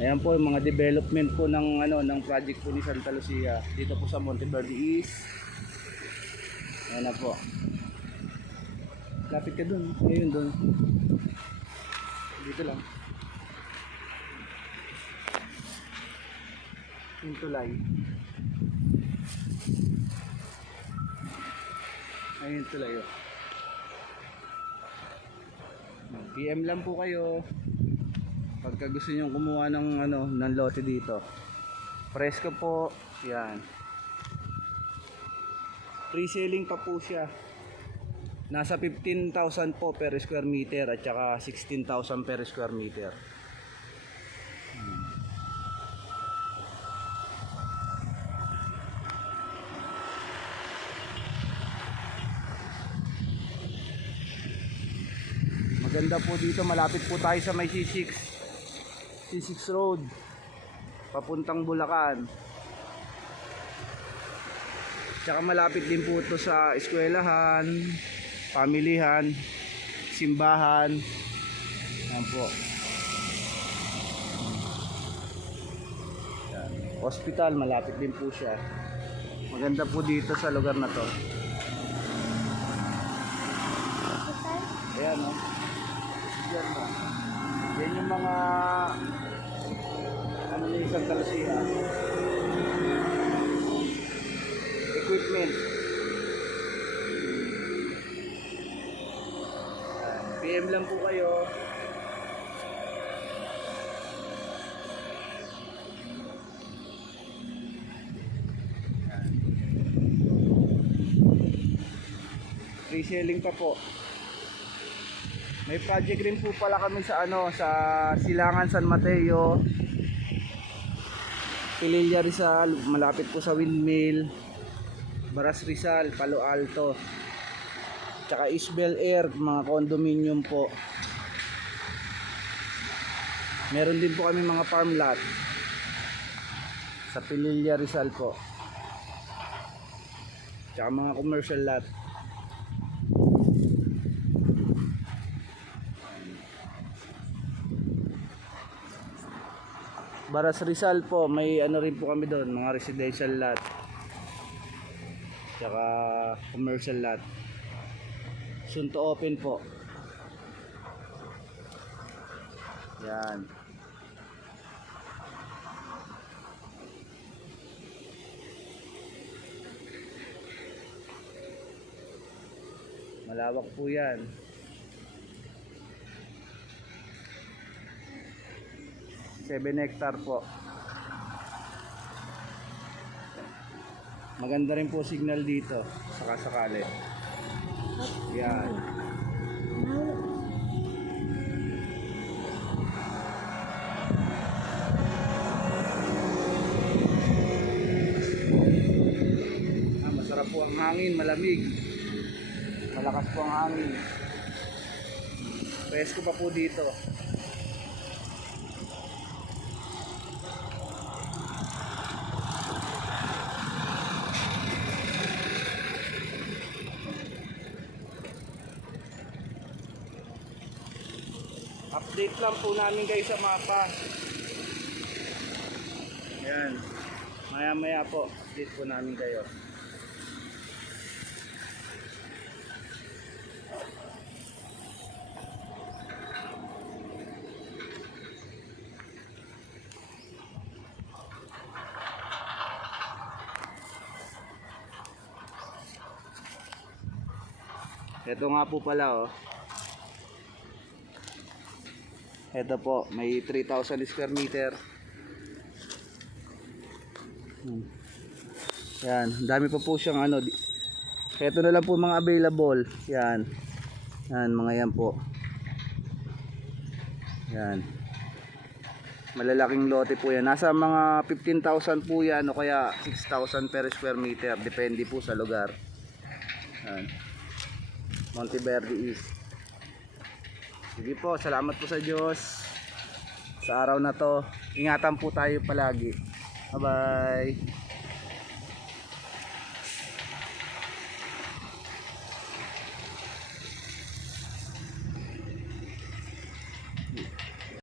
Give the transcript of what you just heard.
Ayan po yung mga development po ng ng project po ni Santa Lucia dito po sa Monteverde East. Ayan na po. Lapit ka dun. Ngayon dun. Dito lang. Yung tulay. Ayun yung tulay oh. PM lang po kayo pagka gusto niyo kumuha ng ng lote dito. Presko po. Yan. Pre-selling pa po siya. Nasa 15,000 po per square meter at saka 16,000 per square meter. Maganda po dito, malapit po tayo sa may C6 Road papuntang Bulacan. Tsaka malapit din po ito sa eskwelahan, pamilihan, simbahan. Yan po. Yan. Hospital, malapit din po siya. Maganda po dito sa lugar na to. Ayan o. Yan o. Yan yung mga ni Santa Lucia. Equipment. PM lang po kayo. Reselling pa po. May project rin po pala kami sa sa Silangan San Mateo, Pililla Rizal, malapit po sa Windmill, Baras Rizal, Palo Alto, tsaka Isbel Air, mga condominium po. Meron din po kami mga farm lot sa Pililla Rizal po, tsaka mga commercial lot. Baras Rizal po, may rin po kami doon, mga residential lot tsaka commercial lot. Soon to open po. Yan. Malawak po yan. Hectare po. Maganda rin po signal dito sakasakali. Yan. Masarap po ang hangin, malamig. Malakas po ang hangin. Presko pa po dito. Update lang po namin guys sa mapa. Ayan. Maya maya po update po namin kayo. Ito nga po pala oh. Ito po, may 3,000 square meter. Yan, dami pa po siyang Ito na lang po mga available. Yan. Yan, mga yan po. Yan. Malalaking lote po yan. Nasa mga 15,000 po yan o kaya 6,000 per square meter. Depende po sa lugar. Yan. Monteverde East. Sige po, salamat po sa Diyos sa araw na to. Ingatan po tayo palagi. Bye bye.